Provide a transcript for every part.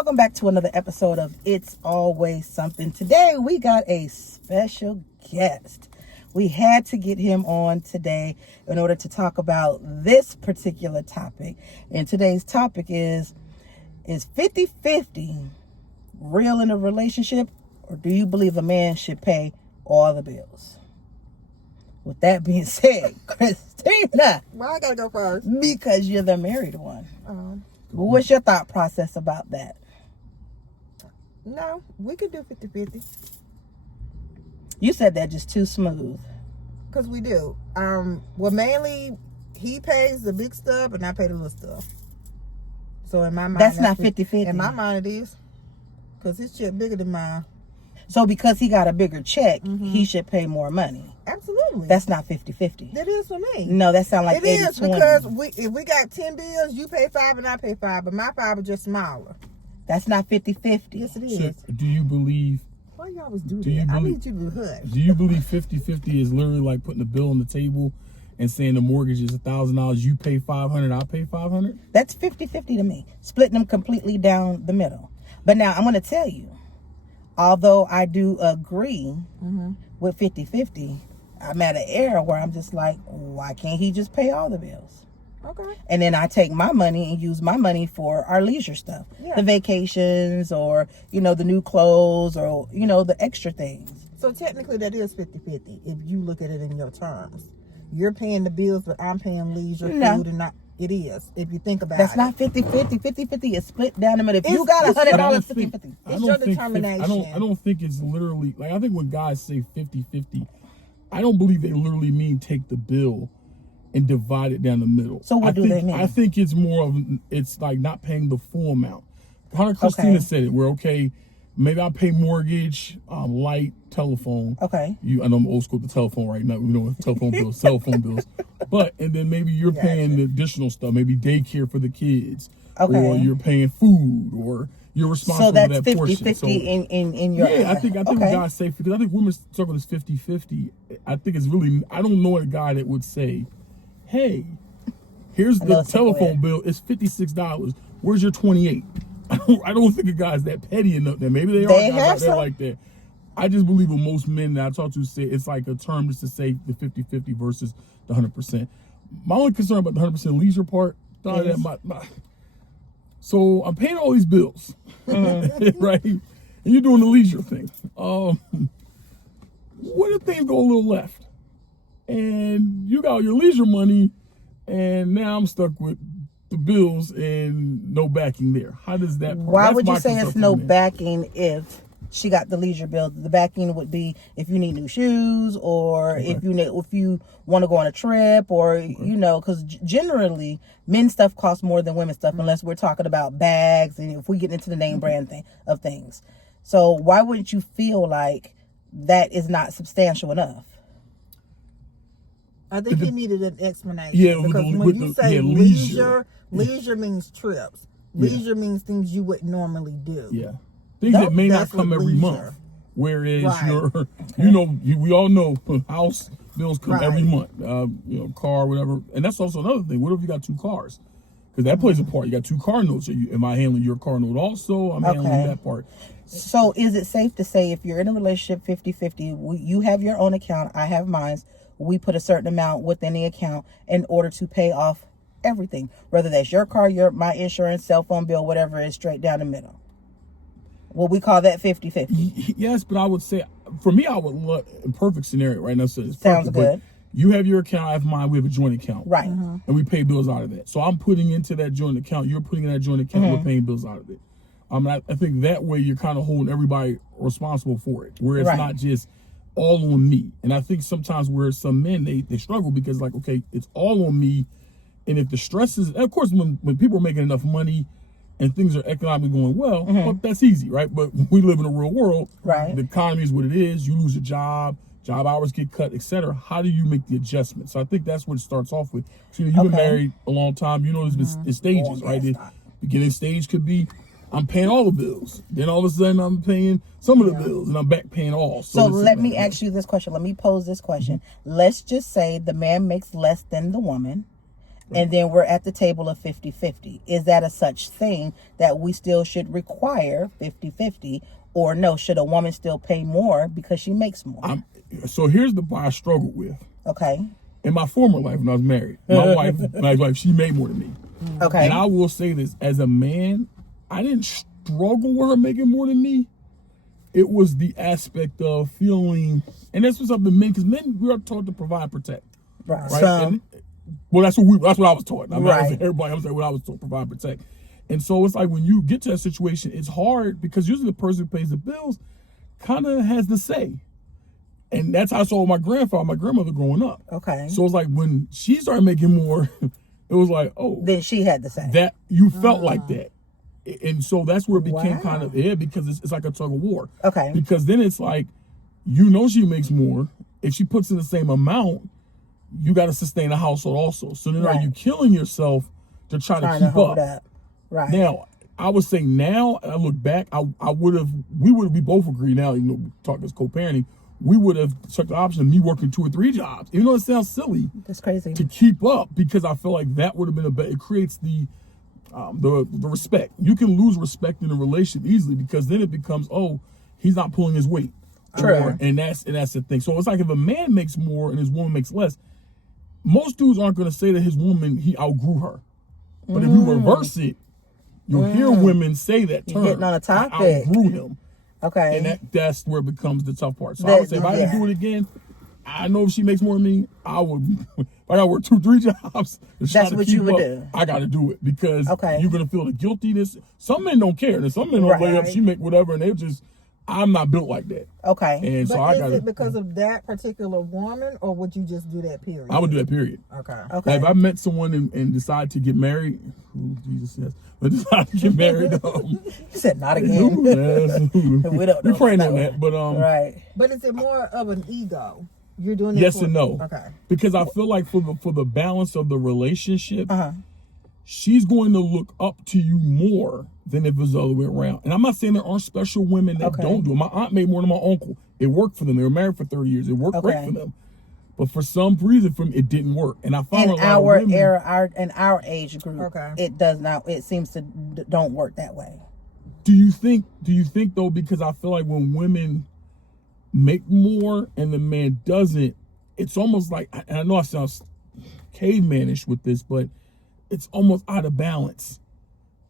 Welcome back to another episode of It's Always Something. Today we got a special guest. We had to get him on today in order to talk about this particular topic. And today's topic is 50-50 real in a relationship, or do you believe a man should pay all the bills? With that being said, Christina. Why I gotta go first? Because you're the married one. What's your thought process about that? No, we could do 50-50. You said that just too smooth. Because we do. Well, mainly, he pays the big stuff and I pay the little stuff. So in my mind... That's not 50-50. In my mind, it is. Because his check bigger than mine. So because he got a bigger check, he should pay more money. Absolutely. That's not 50-50. It is for me. No, that sounds like 80-20. It is because if we got 10 bills, you pay 5 and I pay 5. But my 5 is just smaller. That's not 50-50. Yes, it is. So, do you believe... Why you always do that? I need you to hush. Do you believe 50-50 is literally like putting a bill on the table and saying the mortgage is $1,000, you pay $500, I pay $500? That's 50-50 to me. Splitting them completely down the middle. But now I'm going to tell you, although I do agree with 50-50, I'm at an era where I'm just like, why can't he just pay all the bills? Okay. And then I take my money and use my money for our leisure stuff. Yeah. The vacations or, the new clothes or, the extra things. So technically that is 50-50 if you look at it in your terms. You're paying the bills, but I'm paying leisure, food, and not... It is, if you think about That's it. That's not 50-50. 50-50 is split down the middle. If you got $100, 50-50. It's your determination. I don't think it's literally... Like, I think when guys say 50-50, I don't believe they literally mean take the bill and divide it down the middle. So what do they mean? I think it's more of... It's like not paying the full amount. How Christina said it, where, maybe I pay mortgage, light, telephone. Okay. I know I'm old school with the telephone right now. We know telephone bills, cell phone bills. But, and then maybe you're paying the additional stuff, maybe daycare for the kids. Okay. Or you're paying food, or you're responsible for that portion. So that's 50-50 in your... Yeah, I think when guys say 50, I think women's circle is 50-50. I think it's really... I don't know a guy that would say, hey, here's the telephone bill. It's $56. Where's your 28? I don't think a guy's that petty enough that maybe they are guys out there like that. I just believe with most men that I talk to say it's like a term just to say the 50-50 versus the 100%. My only concern about the 100% leisure part, so I'm paying all these bills, right? And you're doing the leisure thing. What if things go a little left? And you got your leisure money, and now I'm stuck with the bills and no backing there. How does that... Why would you say it's no backing if she got the leisure bill? The backing would be if you need new shoes, or if you want to go on a trip, or because generally men's stuff costs more than women's stuff, unless we're talking about bags and if we get into the name brand of things. So why wouldn't you feel like that is not substantial enough? I think he needed an explanation. Yeah, because when you say leisure means trips. Leisure means things you wouldn't normally do. Yeah. Things that may not come every month. Whereas we all know house bills come every month. Car, whatever. And that's also another thing. What if you got 2 cars? Because that plays a part. You got 2 car notes. Am I handling your car note also? I'm handling that part. So is it safe to say if you're in a relationship 50-50, you have your own account, I have mine, we put a certain amount within the account in order to pay off everything, whether that's your car, my insurance, cell phone bill, whatever, is straight down the middle? Will we call that 50-50? Yes, but I would say, for me, I would love a perfect scenario right now. So it's sounds good. You have your account, I have mine, we have a joint account. Right. And we pay bills out of that. So I'm putting into that joint account, you're putting in that joint account, we're paying bills out of it. I think that way you're kind of holding everybody responsible for it, where it's not just all on me. And I think sometimes where some men, they struggle because it's all on me. And if the stress is, of course, when people are making enough money and things are economically going well, that's easy, right? But we live in a real world. Right. The economy is what it is. You lose a job hours get cut, etc. How do you make the adjustment? So I think that's what it starts off with. So you've been married a long time. There's been stages, right? The beginning stage could be, I'm paying all the bills. Then all of a sudden I'm paying some of the bills and I'm back paying all. So let me ask you this question. Let me pose this question. Let's just say the man makes less than the woman and then we're at the table of 50-50. Is that a such thing that we still should require 50-50, or no, should a woman still pay more because she makes more? So here's the part I struggled with. Okay. In my former life, when I was married, my wife, she made more than me. Okay. And I will say this, as a man, I didn't struggle with her making more than me. It was the aspect of feeling, and this was up to men, because men, we are taught to provide and protect. Right. Right. And, well, that's what I was taught. I mean, Right. everybody else said what I was taught, provide and protect. And so it's like when you get to that situation, it's hard because usually the person who pays the bills kind of has the say. And that's how I saw my grandmother growing up. Okay. So it's like when she started making more, it was like, oh, Then she had to say. that you felt like that. And so that's where it became Wow. kind of, because it's like a tug of war. Okay. Because then it's like, you know, she makes more. If she puts in the same amount, you got to sustain a household also. So then are Right. you killing yourself to try Trying to to keep hold up? up. Right. Now, I would say now, I look back, we both agree now, even though we talk as co-parenting, we would have took the option of me working 2 or 3 jobs, even though it sounds silly, That's crazy. to keep up, because I feel like that would have been a better, it creates the respect. You can lose respect in a relationship easily because then it becomes, oh, he's not pulling his weight. True. And that's the thing. So it's like if a man makes more and his woman makes less, most dudes aren't going to say that his woman, he outgrew her. But if you reverse it, you'll hear women say that term. Hitting on a I topic. outgrew him. Okay. And that's where it becomes the tough part. So I would say if I had to do it again, I know if she makes more than me, I would. If I got to work 2, 3 jobs. That's what you would do. I got to do it because Okay. you're gonna feel the guiltiness. Some men don't care. And some men don't lay up. Right. She make whatever, and they just. I'm not built like that. Okay. And so But I is got it because of that particular woman, or would you just do that period? I would do that. Period. Okay. Okay. Like if I met someone and decide to get married, who Jesus says, but decide to get married. You said not Who again. knows? We don't know We're praying that on one. that, but Right. But is it more of an ego? You're doing it yes for, and no. Okay. Because I feel like for the balance of the relationship, Uh-huh. she's going to look up to you more than if it was the other way around. And I'm not saying there aren't special women that Okay. don't do it. My aunt made more than my uncle. It worked for them. They were married for 30 years. It worked great Okay. for them. But for some reason, for me, it didn't work. And I found In a lot our of women, era, in our age group, Okay. it does not. It seems to don't work that way. Do you think though, because I feel like when women make more and the man doesn't, it's almost like, and I know I sound cavemanish with this, but it's almost out of balance.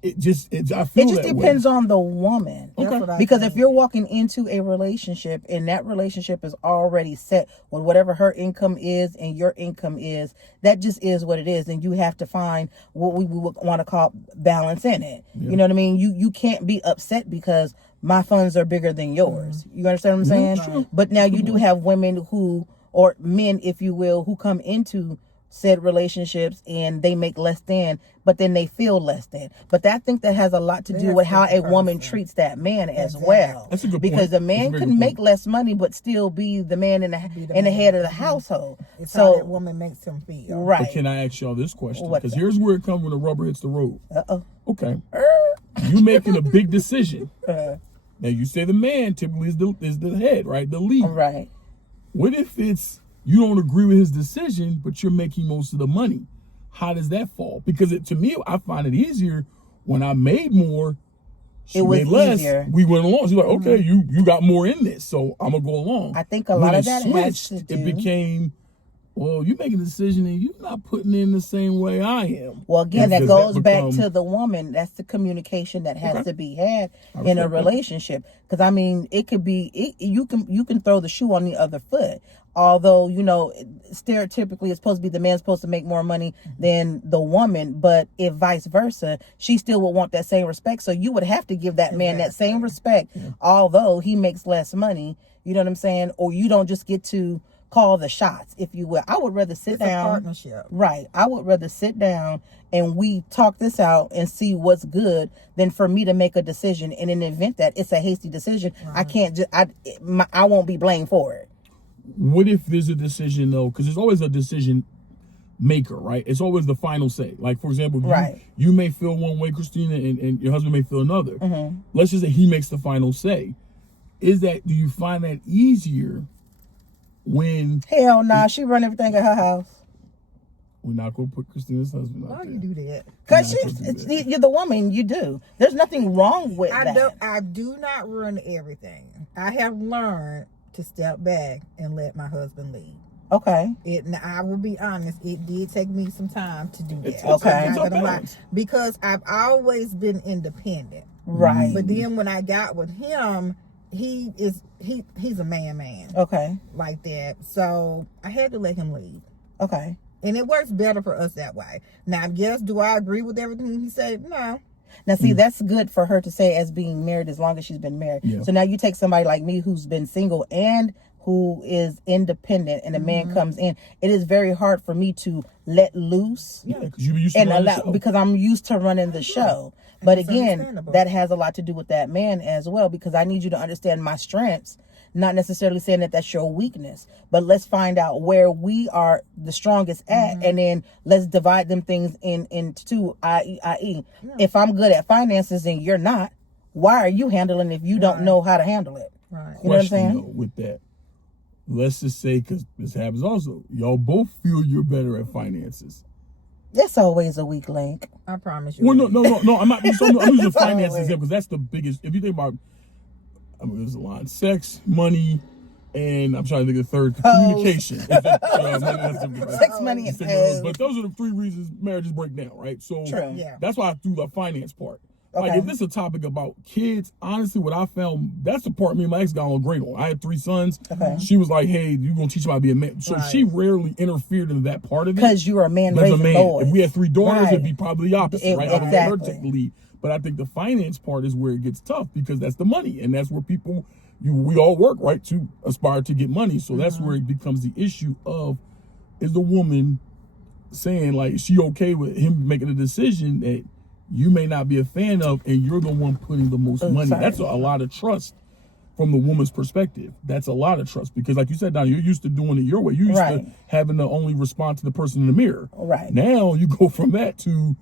I feel It just that depends way. on the woman. That's what I Because think. if you're walking into a relationship and that relationship is already set with whatever her income is and your income is, that just is what it is. And you have to find what we would want to call balance in it. You know what I mean? You can't be upset because my funds are bigger than yours. You understand what I'm saying? true. But now you do have women who, or men, if you will, who come into said relationships and they make less than, but then they feel less than. But I think that has a lot to do That's with how a the woman person. treats that man as Exactly. well. That's a good Because point. the That's a man very can good make point. less money but still be the man in the man. head of the household. It's how that So woman makes him feel. right. But can I ask y'all this question? What's Because that? here's where it comes when the rubber hits the road. Uh-oh. Okay. You making a big decision. Uh, Now you say the man typically is the head, right? The lead. right. What if it's you don't agree with his decision, but you're making most of the money? How does that fall? Because to me, I find it easier when I made more. She It was made less. easier. We went along. She's like, okay, you got more in this, so I'm gonna go along. I think a When lot it of that has switched, to it do. became, well, you making a decision and you're not putting in the same way I am. Well, again, that Does goes become- back to the woman. That's the communication that has Okay. to be had I in a respect that. relationship. Because I mean, it could be you can throw the shoe on the other foot. Although stereotypically, it's supposed to be the man's supposed to make more money than the woman, but if vice versa, she still would want that same respect. So you would have to give that man that same respect, although he makes less money. You know what I'm saying? Or you don't just get to call the shots, if you will. I would rather sit It's a down. partnership. Right. I would rather sit down and we talk this out and see what's good than for me to make a decision. And in the event that it's a hasty decision, I can't just, I won't be blamed for it. What if there's a decision though? Because there's always a decision maker, right? It's always the final say. Like for example, Right. you may feel one way, Christina, and your husband may feel another. Mm-hmm. Let's just say he makes the final say. Do you find that easier when? Hell nah, she run everything at her house. We're not gonna put Christina's husband out Why there. you do that? Because You're not supposed to do that. you're the woman. You do. There's nothing wrong with that. I do not run everything. I have learned to step back and let my husband lead. Okay. I will be honest, it did take me some time to do that. Okay. I'm It's not a gonna lie, balance. because I've always been independent. Right. But then when I got with him, he's a man Okay. like that. So I had to let him lead. Okay. And it works better for us that way. Now, yes, do I agree with everything he said? No. Now, see, that's good for her to say as being married as long as she's been married. Yeah. So now you take somebody like me who's been single and who is independent, and a man comes in. It is very hard for me to let loose Yeah, because you used to and run the allow, show. because I'm used to running the show. But it's again, understandable. that has a lot to do with that man as well, because I need you to understand my strengths. Not necessarily saying that that's your weakness, but let's find out where we are the strongest at, and then let's divide them things into two, i.e. If I'm good at finances and you're not, why are you handling it if you don't know how to handle it? Right. You know what I'm Question saying? though, with that, let's just say, because this happens also, y'all both feel you're better at finances. There's always a weak link. I promise you. Well, no. I'm not. I'm using finances Always. here because that's the biggest. If you think about, I mean, there's a line: sex, money, and I'm trying to think of the third, communication. Sex, money, and hoes. But those are the three reasons marriages break down, right? So True. Yeah. that's why I threw the finance part. Like, Okay. if this is a topic about kids, honestly, what I found, that's the part me and my ex got on great on. I had 3 sons. Okay. She was like, hey, you're going to teach them how to be a man. So Right. she rarely interfered in that part of it. Because you're a man As a raising man. boys. If we had 3 daughters, Right. it'd be probably the opposite, right? I would let her Exactly. take the lead. But I think the finance part is where it gets tough because that's the money. And that's where people, we all work, right, to aspire to get money. So that's where it becomes the issue of, is the woman saying, like, is she okay with him making a decision that you may not be a fan of, and you're the one putting the most money? sorry. That's a lot of trust from the woman's perspective. That's a lot of trust because, like you said, Donnie, you're used to doing it your way. You're used Right. to having to only respond to the person in the mirror. Right. Now you go from that to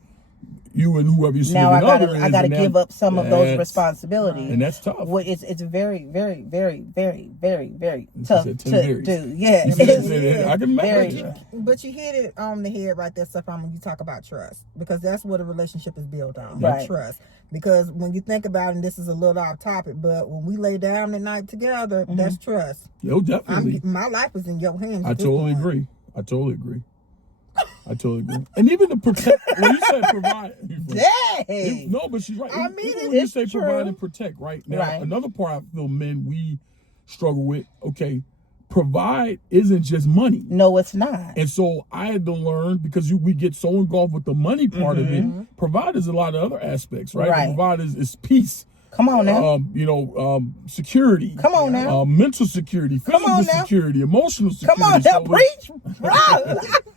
you and whoever you see. Now I gotta is, I gotta and give now up some of those that's- responsibilities, and that's tough. What it's very, very, very, very, very, very She tough said to 10 berries. do. Yeah, You it said is. that. I can Very imagine. true. But you hit it on the head right there, Stefan, when you talk about trust, because that's what a relationship is built on. Right. Trust. Because when you think about it, and this is a little off topic, but when we lay down at night together, that's trust. Yo, definitely. My life is in your hands. I at this totally point. agree. I totally agree. And even the protect, when you said provide, Dang. no, but she's right. I mean, Even when you it's say provide true. and protect, right? Now, Right. another part I feel men, we struggle with, okay, provide isn't just money. No, it's not. And so I had to learn because we get so involved with the money part of it. Provide is a lot of other aspects, right? Right. Provide is peace. Come on now. Security. Come on now. Mental security, Come physical on now. security, emotional security. Come on now, So it's- preach, bro.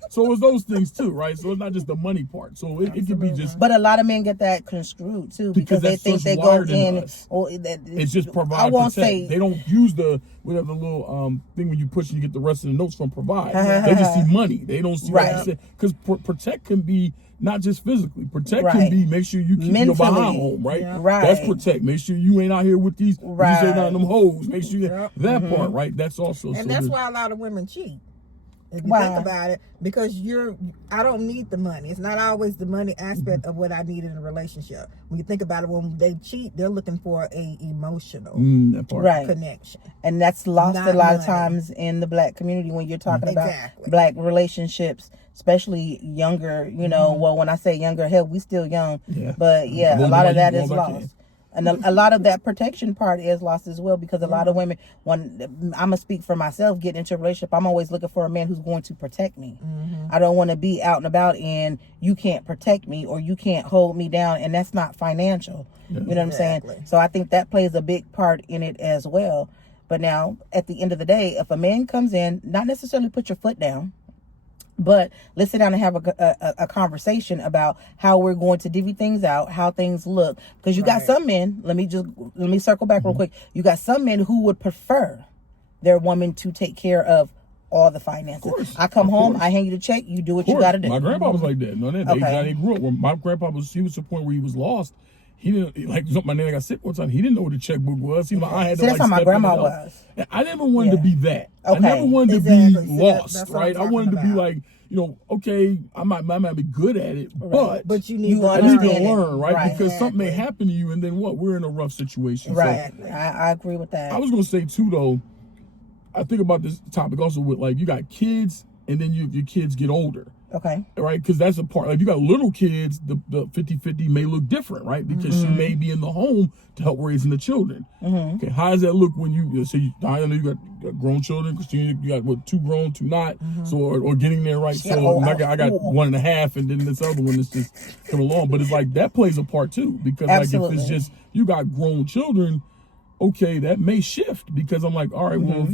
So it's those things too, right? So it's not just the money part. So it can be just, But a lot of men get that construed too because they that's think just they go wired in in. us. Or it's just provide. I won't protect. say They don't use the little thing when you push and you get the rest of the notes from provide. They just see money. They don't see Right. what you said. Because protect can be not just physically. Protect can Right. be make sure you keep your Mentally. behind home, right? Yeah. Right. That's protect. Make sure you ain't out here with these. Right. You say none of them hoes. Make sure Yep. that part, right? That's also. And so that's there's- why a lot of women cheat. If you Why? think about it, because I don't need the money. It's not always the money aspect of what I need in a relationship. When you think about it, when they cheat, they're looking for a emotional that part. Right. connection. and that's lost Not a lot of money. times in the black community when you're talking about Exactly. black relationships, especially younger. You know, well, when I say younger, hell, we still young, Yeah. but yeah, Well, a lot of that well, is I lost. can. And a lot of that protection part is lost as well because a lot of women, when I'm gonna speak for myself, get into a relationship, I'm always looking for a man who's going to protect me. I don't want to be out and about and you can't protect me or you can't hold me down, and that's not financial. You know what I'm saying? Exactly. So I think that plays a big part in it as well. But now, at the end of the day, if a man comes in, not necessarily put your foot down, but let's sit down and have a conversation about how we're going to divvy things out, how things look. Because you got Right. some men, let me circle back real quick. You got some men who would prefer their woman to take care of all the finances. course, I come of home, course. I hand you the check, you do what Of you course. got to do. My grandpa was like that. No, Okay. they grew up. When my grandpa was, he was to the point where he was lost. He didn't, like, my nana got sick one time. He didn't know what a checkbook was. I had See, to, that's like, how my step in grandma and help. was. And I never wanted to Yeah. be that. I Okay. never wanted to Exactly. be See, lost, that's what I'm right? I talking wanted to be about. like, okay, I might be good at it, But you need You to I need to understand it. learn, right? Right. Because something may happen to you, and then what? We're in a rough situation. Right. So, I agree with that. I was gonna say too, though. I think about this topic also with like you got kids, and then your kids get older. Okay. Right, because that's a part. Like, if you got little kids, the 50-50 may look different, right? Because she may be in the home to help raising the children. Okay, how does that look when you say, I know you got grown children, Christina, you got what, 2 grown, 2 not, so or getting there, right? She got a So whole I got house full. 1.5, and then this other one is just coming along. But it's like that plays a part too, because Absolutely. like if it's just you got grown children, okay, that may shift because I'm like, all right, well if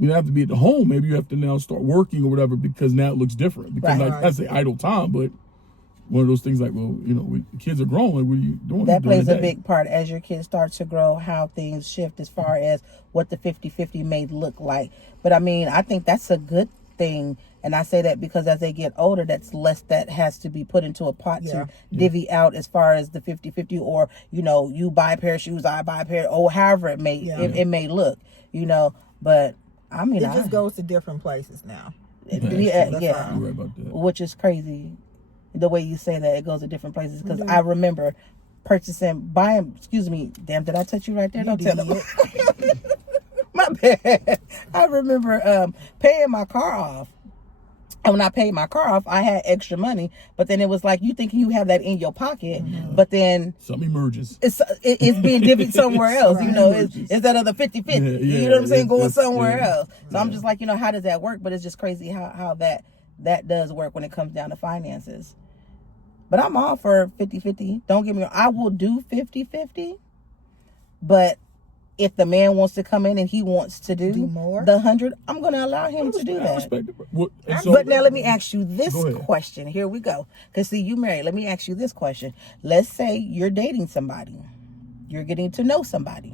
you have to be at the home. Maybe you have to now start working or whatever because now it looks different. Because Right. like I say idle time, but one of those things like, well, the kids are grown. Like, what are you doing? That during plays the a day? big part as your kids start to grow, how things shift as far as what the 50-50 may look like. But I mean, I think that's a good thing. And I say that because as they get older, that's less that has to be put into a pot to divvy out as far as the 50-50, or, you buy a pair of shoes, I buy a pair, or however it may, it may look, but I mean, It just goes to different places now. yeah, You're right about that. which is crazy the way you say that it goes to different places, because I remember damn, did I touch you right there? Don't tell them. My bad. I remember paying my car off. And when I paid my car off, I had extra money, but then it was like, you think you have that in your pocket, but then Something emerges. it's being divvied somewhere else. It's that other 50-50. You know what I'm saying? Going somewhere else. So I'm just like, how does that work? But it's just crazy how that does work when it comes down to finances. But I'm all for 50-50. Don't get me wrong. I will do 50-50. But if the man wants to come in and he wants to do more? the 100, I'm going to allow him to do I that. respect it. And so- But now let me ask you this Go ahead. question. Here we go. Because see, you married. Let me ask you this question. Let's say you're dating somebody. You're getting to know somebody.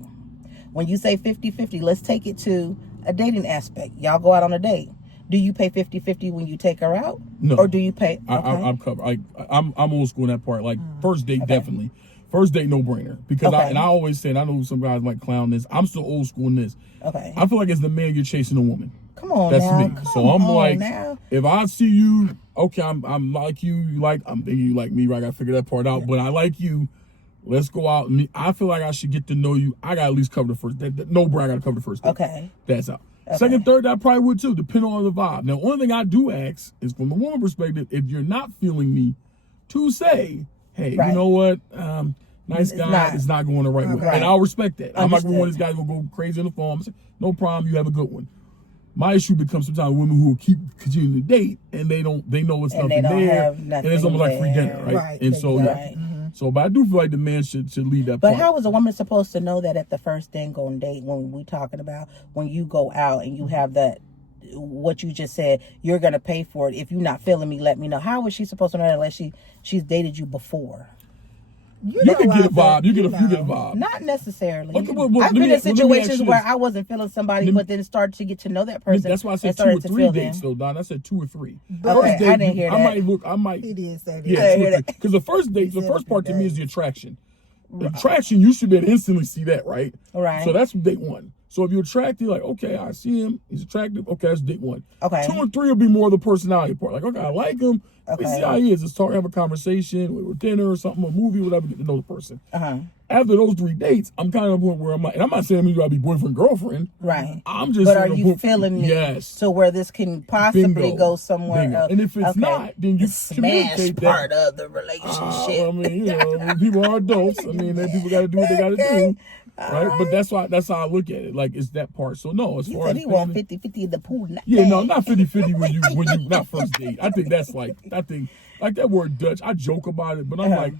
When you say 50-50, let's take it to a dating aspect. Y'all go out on a date. Do you pay 50-50 when you take her out? No. Or do you pay? I'm covered. I'm old school in that part. Like first date, definitely. First date, no brainer. Because I always say, and I know some guys like clown this. I'm still old school in this. Okay. I feel like as the man, you're chasing a woman. Come on That's now. me. So I'm Come on like, now. if I see you, okay, I'm like you. I'm thinking you like me. Right? I gotta figure that part out. But I like you. Let's go out. I feel like I should get to know you. I gotta at least cover the first. No brainer. I gotta cover the first date. Okay. That's out. Second, third, I probably would too, depending on the vibe. Now, only thing I do ask is from the woman perspective, if you're not feeling me, to say, hey, Right. you know what? Nice It's guy, not. it's not going the right way. Right. And I'll respect that. I'm not going to be one of Understood. these guys who go crazy on the phone. I'm saying, no problem, you have a good one. My issue becomes sometimes women who will keep continuing to date and they know it's And nothing they don't there. have And nothing it's almost like free there. dinner, right? Right, And so, Right. So, but I do feel like the man should lead that But part. how is a woman supposed to know that at the first dang on date, when we talking about when you go out and you have that, what you just said, you're gonna pay for it. If you're not feeling me, let me know. How is she supposed to know that unless she's dated you before? You can get a vibe. You get a vibe. Not necessarily. Okay, well, I've let been me- in let me ask situations you where this. I wasn't feeling somebody, Let me- but then started to get to know that person. That's why I said and 2 or started to 3 feel dates, them. though, Don. I said 2 or 3. Okay, I didn't hear that. I might. He did say that. Yeah, because the first date, the said first it part to me is today. the attraction. The attraction, you should be able to instantly see that, right? Right. So that's date 1. So if you're attracted, like, okay, I see him, he's attractive, okay, that's date 1. Okay. 2 and 3 will be more of the personality part. Like, okay, I like him. Let's Okay. see how he is. Let's talk, have a conversation, or dinner or something, a movie, whatever, get to know the person. Uh-huh. After those 3 dates, I'm kind of at a point where I'm like, and I'm not saying I'll be boyfriend, girlfriend. Right. I'm just But saying are a you book- feeling me? Yes. So where this can possibly Bingo. go somewhere Bingo. else. And if it's Okay. not, then you the smash communicate that. part of the relationship. I mean, when people are adults. I mean, people got to do what they got to do, right? But that's how I look at it. Like, it's that part. So no, as He far said as he want family- 50-50 in the pool. Not Yeah, no, bad. not 50-50 when you not first date. I think that's like that word Dutch. I joke about it, but I'm like,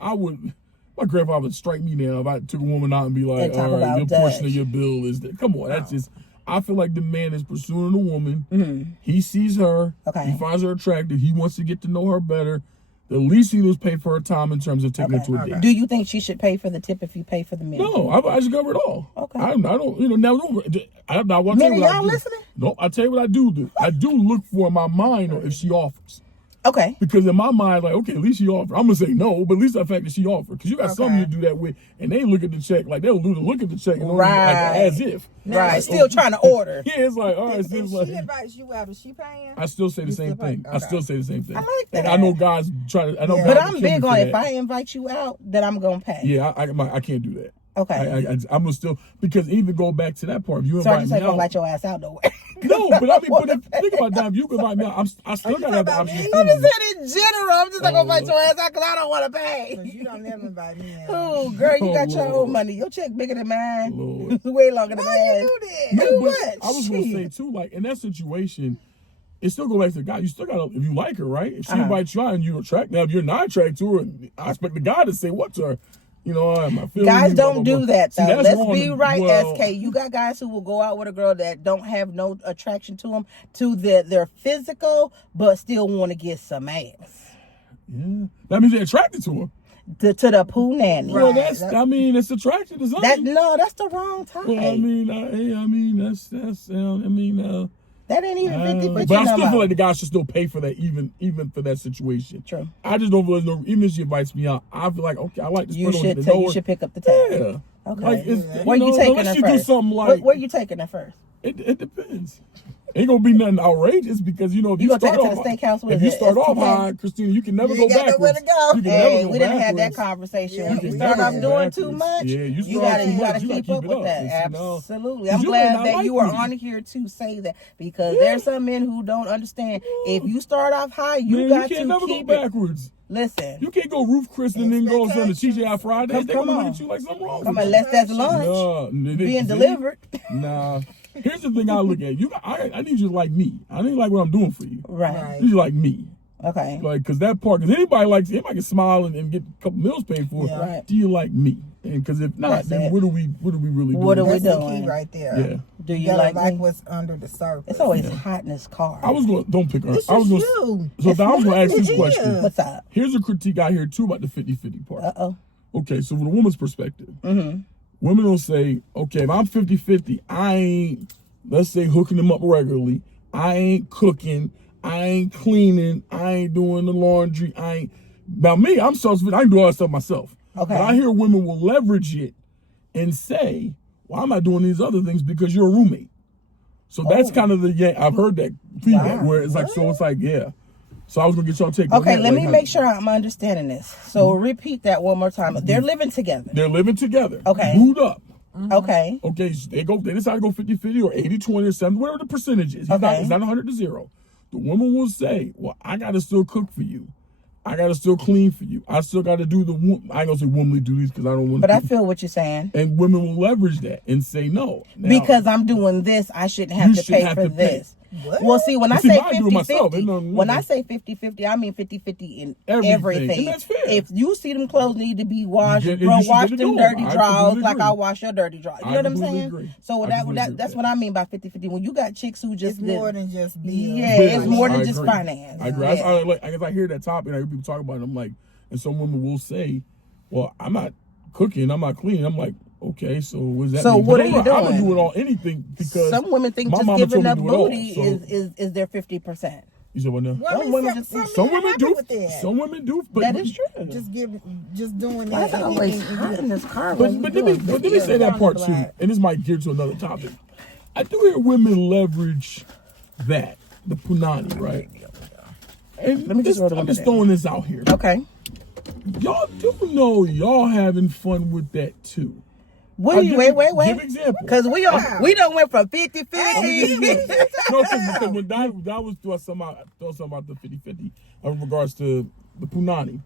my grandfather would strike me now if I took a woman out and be like, And talk all right, about your portion Dutch. of your bill is that. Come on, that's just. I feel like the man is pursuing a woman. He sees her. Okay. He finds her attractive. He wants to get to know her better. The least he does is pay for her time in terms of taking her to a date. Do you think she should pay for the tip if you pay for the meal? No, I just cover it all. Okay. I don't, now, I want to tell Many you what I y'all do. listening? No, I tell you what I do. I do look for my mind or if she offers. Okay. Because in my mind, like, okay, at least she offered. I'm gonna say no, but at least the fact that she offered. Because you got some Okay. you do that with, and they look at the check like they'll look at the check and like, Right. as if. Right. Like, Still trying to order. Yeah, it's like, all right, If it's she like, invites you out, is she paying? I still say the You same still pay? thing. I Okay. still say the same thing. I like And that. I know guys try to. I know Yeah. guys But will I'm kill me big for on that. if I invite you out, then I'm gonna pay. Yeah, I can't do that. Okay. I'm gonna still, because even go back to that part. If you So I invite just me ain't gonna out, invite your ass out nowhere. no, but I mean, but if, think about that. If you can invite me out, I still you gotta have the talking option. about to me? kill I'm just me. saying in general. I'm just not gonna invite your ass out because I don't want to Because pay. you don't never invite me out. Oh, girl, you got your Lord. own money. Your check bigger than mine. Lord. Way longer than Why mine. you do that? No, Do but what? I was gonna say Shit. too, like in that situation, it still go back to the guy. You still gotta, if you like her, right? If she Uh-huh. invites you out and you attract, now if you're not attracted to her, I expect the guy to say what to her. You know, my feelings. Guys blah, don't blah, do blah. that See, though. that's Let's wrong. be right, Well, SK. You got guys who will go out with a girl that don't have no attraction to them, to their physical, but still want to get some ass. Yeah, that means they're attracted to her. To the poo nanny. Well, Right. that's. I mean, it's attracted to something. That's the wrong type. Well, I mean, that's. That ain't even 50-50 but I no still more. feel like the guy should still pay for that, even for that situation. True. I just don't feel there's no. Even if she invites me out, I feel like, okay, I like this You person. should to know you her. should pick up the tab. Yeah. Okay. Like, it's, Where you taking her unless you first? do something like Where you taking her first? it depends. Ain't gonna be nothing outrageous because if You you gonna take start her to off, the steakhouse with if you it, start off STK? high, Christina, you can never You go got nowhere backwards. to go. You can Hey, never go we didn't have that backwards. conversation. Yeah, When you we start off did. doing too much, Yeah, you you start gotta too you much, gotta you gotta keep up keep it with up. that. It's, Absolutely. 'cause I'm you may glad not that like you were me. on here to say that because there's some men who don't understand. If you start off high, you Man, got you can't to never keep go it. backwards. Listen, You can't go roof Chris and then go on the TGI Friday. They're Come gonna look on. at you like something wrong. come with on, you. unless that's lunch No, being delivered. Nah. Here's the thing I look at. I need you to like me. I need like what I'm doing for you. Right. I need you to like me. Okay. Like, cause that part, cause anybody can smile and get a couple meals paid for. Yeah. Right. Do you like me? And cause if not, That's then it. what are we really doing? What are we That's the doing? key right there. Yeah. Do You you gotta like me? what's under the surface. It's always hot in this car. I was going. Don't pick her. It's I was just going. you. So I was going to ask this It question. is. What's up? Here's a critique I hear too about the 50-50 part. Uh-oh. Okay, so from a woman's perspective, Mm-hmm. women will say, okay, if I'm 50-50, I ain't, let's say, hooking them up regularly. I ain't cooking. I ain't cleaning. I ain't doing the laundry. Now me, I'm self-sufficient. I can do all that stuff myself. Okay. But I hear women will leverage it and say, well, I'm not doing these other things because you're a roommate. So that's kind of I've heard that feedback Wow. where it's like, so it's like, yeah. So I was going to get y'all take on Okay, that, let like, me how- make sure I'm understanding this. So repeat that one more time. They're living together. They're living together. Okay. Glued up. Okay. Okay, they decide to go 50-50 or 80-20 or 70, whatever the percentage is. Okay. It's not 100-0. The woman will say, well, I got to still cook for you. I got to still clean for you. I still got to do I ain't going to say womanly duties because I don't want But to. I feel what you're saying. And women will leverage that and say no. Now, Because I'm doing this, I shouldn't have You to shouldn't pay have for to pay. this. What? Well, see, when I See, say I do it myself. 50-50, Ain't nothing when wrong. I say 50-50, I mean 50-50 in Everything. everything. And that's fair. If you see them clothes need to be washed, Yeah, bro, you should wash get it them done. dirty I drawers completely like agree. I wash your dirty drawers. You I know what I'm completely saying? agree. So I completely agree that's with what I mean by 50-50. When you got chicks who just It's more than just bills. Yeah, Business. it's more than I just agree. finance. I agree. Yeah. I guess I hear that topic and I hear people talk about it. I'm like, and some women will say, well, I'm not cooking, I'm not cleaning. I'm like, okay, so what does that So mean? what But are you I'm gonna doing? do it all anything because Some women think my just mama giving told me up to do it all, booty so- is their 50%. You said what now? Women, women just- Some men are women happy do. with that. Some women do. But That is true. Just doing Why is that. it always hot in this car? But, when but, you let me, doing but let me videos? say that on part the too, block. and this might gear to another topic. I do hear women leverage that, the punani, right? And Let me just roll the I'm window just down. throwing this out here. Okay. Y'all do know y'all having fun with that too. Wait. Give example. Because we done went from 50-50. No, because when that was doing something about the 50-50 in regards to the punani.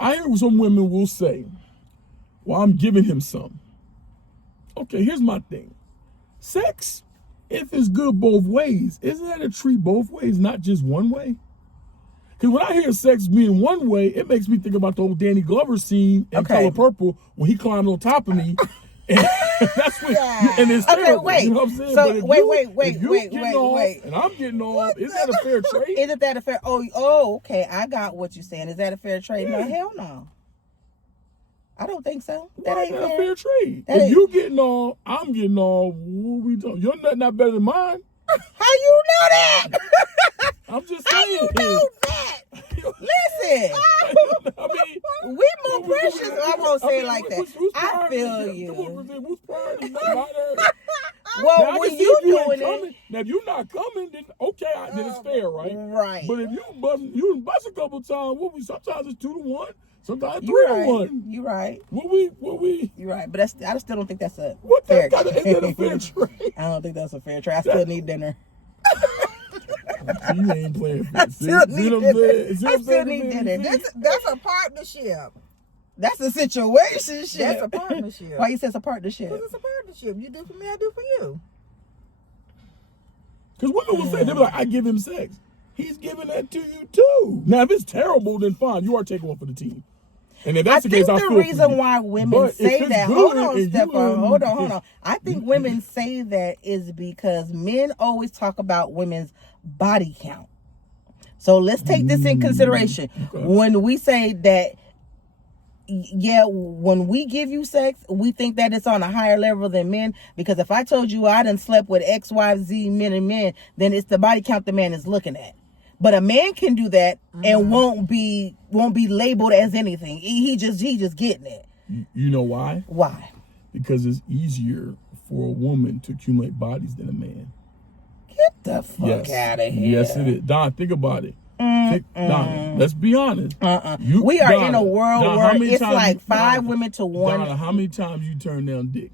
I hear some women will say, well, I'm giving him some. Okay, here's my thing. Sex, if it's good both ways, isn't that a treat both ways, not just one way? Because when I hear sex being one way, it makes me think about the old Danny Glover scene in Okay. Color Purple when he climbed on top of me. And that's what, and it's Okay, terrible, wait. you know what I'm saying? So, But if wait, you- wait, if you wait, getting wait, off wait. And I'm getting off. Is that a fair trade? Isn't that a fair? Oh, okay. I got what you're saying. Is that a fair trade? No, hell no. I don't think so. That Why ain't not a fair. fair trade? That If ain't- you getting off, I'm getting off. What we talking? Your nut not better than mine. How you know that? I'm just How saying. you know that? Listen, I mean, we more precious. I won't say it like that. whose I priority- feel Come on, you. Christine, whose priority is not about her? Well, Now, I when can see you if you ain't doing coming. it, Now, if you're not coming, then okay, then it's fair, right? right? But if you bust a couple times, sometimes it's 2-1, sometimes You 3-1. You right. What we? You right. But that's, I still don't think that's a What fair that kind of is that a fair trade? I don't think that's a fair trade. I still need dinner. You ain't playing fair. I still need dinner. See I what I'm still saying? need dinner. That's a partnership. That's a situation. Shit. That's a partnership. Why you say it's a partnership? Because it's a partnership. You do for me, I do for you. Because women will say, they'll be like, I give him sex. He's giving that to you too. Now, if it's terrible, then fine. You are taking one for the team. And if that's I the case, think I feel the for reason you. why women But if say it's that, good hold on, and you Stefan, learn- hold on. I think women say that is because men always talk about women's body count. So let's take this in consideration. Okay. When we say that, yeah, when we give you sex, we think that it's on a higher level than men. Because if I told you I done slept with X, Y, Z men and men, then it's the body count the man is looking at. But a man can do that and won't be labeled as anything. He just getting it. You know why? Why? Because it's easier for a woman to accumulate bodies than a man. Get the fuck out of here. Yes, it is. Don, think about it. Don, let's be honest. We are in a world Don, where it's like 5 women to 1. Donna, how many times you turn down dick?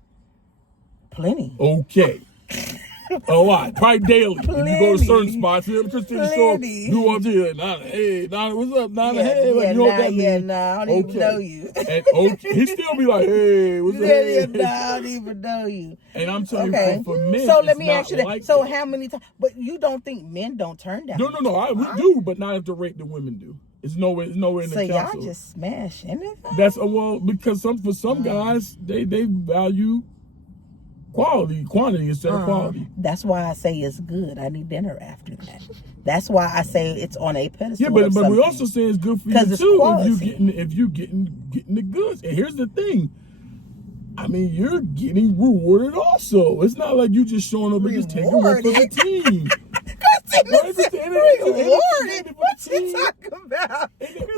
Plenty. Okay. A lot. Probably daily. If you go to certain Plenty. spots, Christine show Plenty. you want to hear, Donna, hey, Donna, what's up, Donna? Yeah, Hey, like, yeah, you know what that means? nah, I don't even know you. And okay, he still be like, hey, what's up? Yeah, nah, I don't even know you. And I'm telling Okay. you, for men, So let it's me not ask you that. like So that. how many times? But you don't think men don't turn down? No, we do, but not at the rate that women do. It's nowhere in So the y'all council. just smash anything? That's because for some guys they value quantity instead of quality. That's why I say it's good. I need dinner after that. That's why I say it's on a pedestal. Yeah, but of we something. also say it's good for you 'Cause it's too quality. if you getting the goods. And here's the thing. I mean, you're getting rewarded also. It's not like you just showing up and just taking one for the team. Rewarded? What you talking about?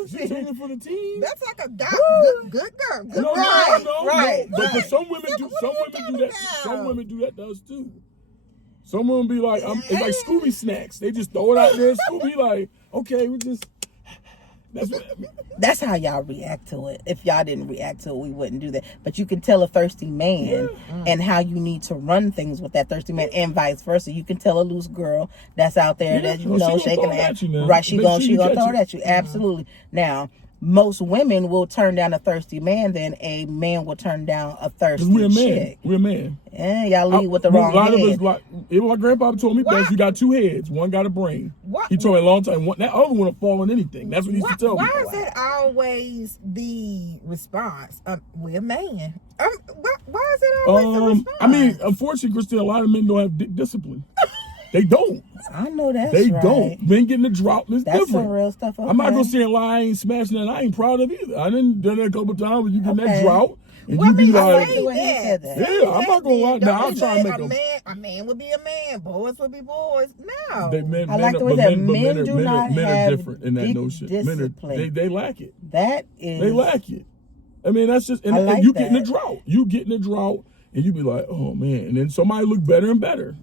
She's taking it for the team. That's like a good girl. Good No, girl. right. But Right. some women do. Some women do that. Some women do that to us too. Some women be like, it's like Scooby snacks. They just throw it out there. Scooby like, okay, we just. That's what I mean. That's how y'all react to it. If y'all didn't react to it, we wouldn't do that. But you can tell a thirsty man and how you need to run things with that thirsty man, and vice versa. You can tell a loose girl that's out there that you know she shaking gonna throw it ass. at you now. Right, she Make gonna sure you throw catch it it. at you. Absolutely. Now, most women will turn down a thirsty man than a man will turn down a thirsty We're a man. chick. We're a man. And y'all lead with the wrong A lot head. of us, like, even my grandpa told me, that you got 2 heads. One got a brain. What? He told me a long time. That other one will fall on anything. That's what he used to tell me. Why is that always the response? We're a man. Why is it always the response? I mean, unfortunately, Christine, a lot of men don't have dick discipline. They don't. I know that's They right. don't. Men getting the drought is That's different. some real stuff. I'm not okay. gonna say a lie. I ain't smashing that. I ain't proud of either. I done done it a couple times when you get that Okay. drought and Well, you be I like, like the way he said that. Yeah, I'm not gonna lie. Don't Now I'm say trying to make a man would be a man, boys would be boys. No. I like the way that men do not men have are different in that dick notion. Men are, discipline. they lack it. That is. They lack it. I mean, that's just and, I like and you get in a that. drought. You get in a drought and you be like, oh man, and then somebody look better and better.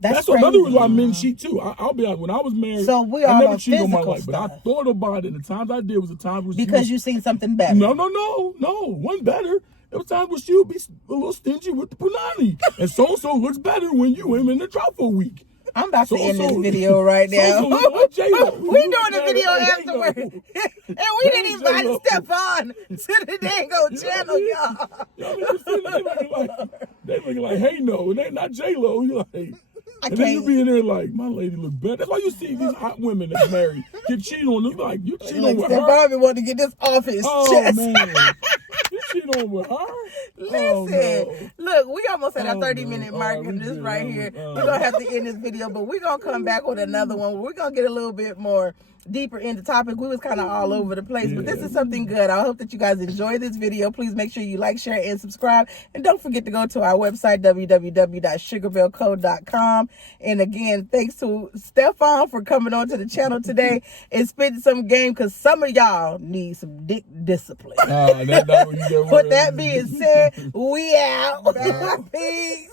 That's crazy. another reason why men cheat too. I'll be honest. When I was married, So we I all never on cheated on my physical life, but I stuff. thought about it. And the times I did was the times when Because she you was, seen something better. no, one better. There was times when she would be a little stingy with the punani, and so looks better when you ain't in the drought for a week. I'm about to end this So-so- video right now. so-so look like J-Lo. We doing the video Hey, afterward. J-Lo. And we didn't even invite J-Lo. Stefan to the Dango channel, y'all. Y'all they looking like hey no, and they not J-Lo. You like, and then you can't. be in there like, my lady look better. That's why you see these hot women that's married get cheated on. Them like you cheat on Like with her. Stefan be wanting to get this off his Oh chest. man, you cheat on with her. Oh, Listen, no. look, we almost at our Oh, 30-minute no. mark Oh, in we this did. right Oh, here. oh. We're going to have to end this video, but we're going to come back with another one. We're going to get a little bit more deeper into topic. We was kind of all over the place, but this is something good. I hope that you guys enjoy this video. Please make sure you like, share, and subscribe. And don't forget to go to our website, www.sugarbellcode.com. And again, thanks to Stefan for coming on to the channel today and spitting some game, because some of y'all need some dick discipline. With that being said, we out. Peace.